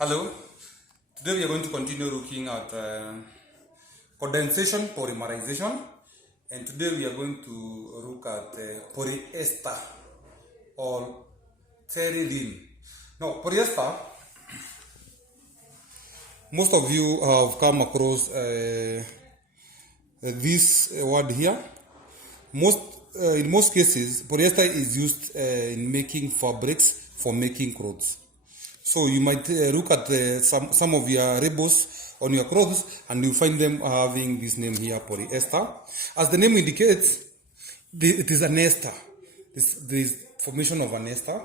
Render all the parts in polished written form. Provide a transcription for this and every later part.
Hello, today we are going to continue looking at condensation polymerization, and today we are going to look at polyester or terylene. Now, polyester, most of you have come across this word here. In most cases, polyester is used in making fabrics for making clothes. So you might look at some of your labels on your clothes and you find them having this name here, polyester. As the name indicates, it is an ester. This formation of an ester.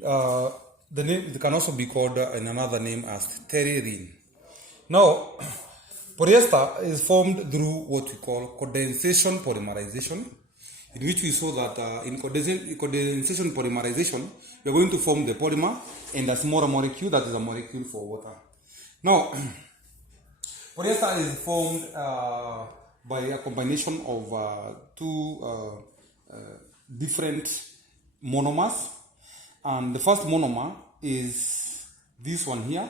The name it can also be called in another name as terylene. Now, polyester is formed through what we call condensation polymerization, in which we saw that in condensation polymerization, we are going to form the polymer and a smaller molecule that is a molecule for water. Now, polyester is formed by a combination of two different monomers, and the first monomer is this one here.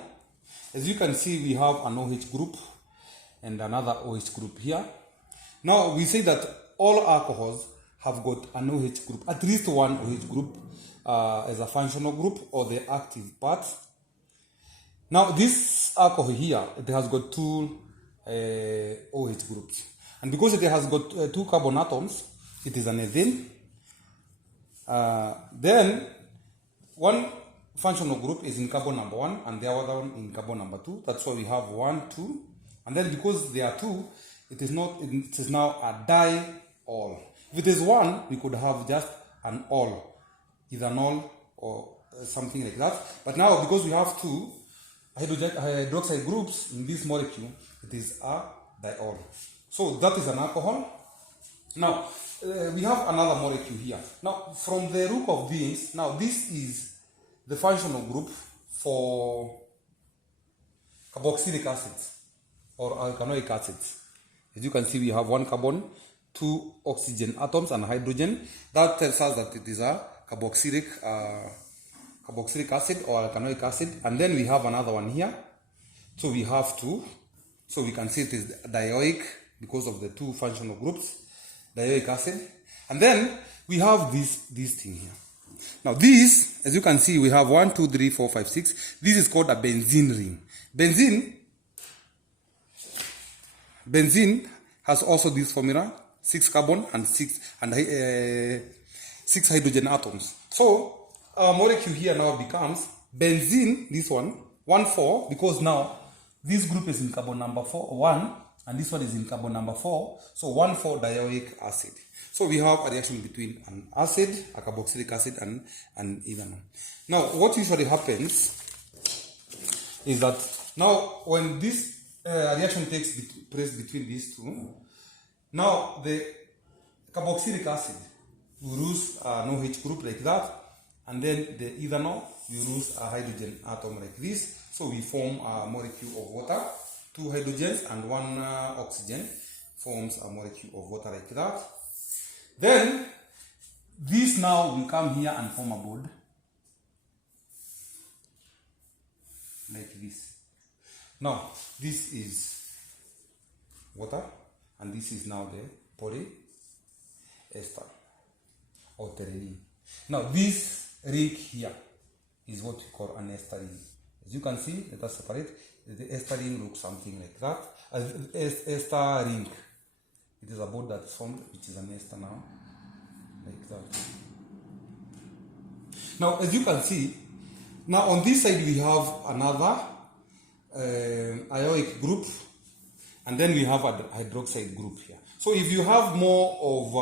As you can see, we have an OH group and another OH group here. Now, we say that all alcohols have got an OH group, at least one OH group as a functional group or the active part. Now, this alcohol here, it has got two OH groups. And because it has got two carbon atoms, it is an ethane. Then, one functional group is in carbon number 1 and the other one in carbon number 2. That's why we have 1, 2. And then because there are two, it is now a diol. If it is one, we could have just an ol, either null or something like that. But now, because we have two hydroxide groups in this molecule, it is a diol. So that is an alcohol. Now, we have another molecule here. Now, from the look of this, now this is the functional group for carboxylic acids or alkanoic acids. As you can see, we have one carbon, two oxygen atoms and hydrogen. That tells us that it is a carboxylic acid or alkanoic acid. And then we have another one here. So we have two. So we can see it is dioic because of the two functional groups, dioic acid. And then we have this thing here. Now this, as you can see, we have 1, 2, 3, 4, 5, 6. This is called a benzene ring. Benzene has also this formula, 6 carbon and 6 hydrogen atoms. So our molecule here now becomes benzene, this one, 1,4, because now this group is in carbon number 1 and this one is in carbon number 4. So 1,4-dioic acid. So we have a reaction between an acid, a carboxylic acid, and an ethanol. Now, what usually happens is that now when this reaction takes place between these two, now the carboxylic acid will lose an OH group like that, and then the ethanol will lose a hydrogen atom like this. So we form a molecule of water. 2 hydrogens and 1 oxygen forms a molecule of water like that. Then, this now will come here and form a bond like this. Now, this is water, and this is now the polyester or terylene. Now, this ring here is what we call an ester ring. As you can see, let us separate. The ester ring looks something like that. Ester ring. It is a bond that is formed, which is an ester now, like that. Now, as you can see, now on this side we have another ioic group, and then we have a hydroxide group here. So if you have more of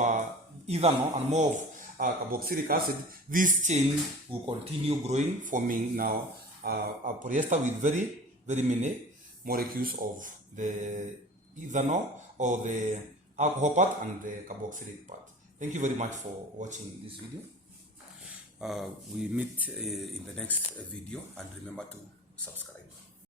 ethanol and more of carboxylic acid, this chain will continue growing, forming now a polyester with very, very many molecules of the ethanol or the alcohol part and the carboxylic part. Thank you very much for watching this video. We meet in the next video, and remember to subscribe.